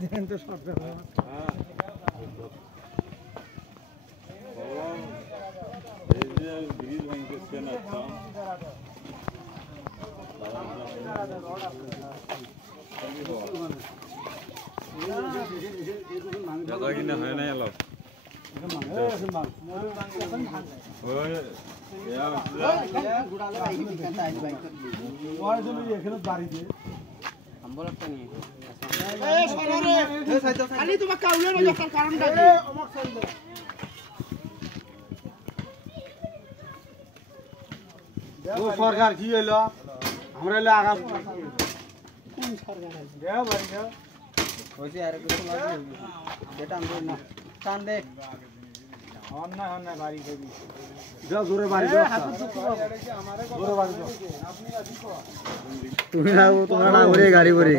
দেন তো সরকার এই যে ব্রিজ ভাঙতেছে না দাদা কিনা হয় না এলো সরকার কি হইলো আমরা হইলো আগাম কোন সরকার আছে যেটা আমরা না টান দে হন না বাড়ি দেবি যাও জোরে বাড়ি দাও জোরে বাড়ি দাও তুমি না তোমরা না ঘুরে গাড়ি ভরে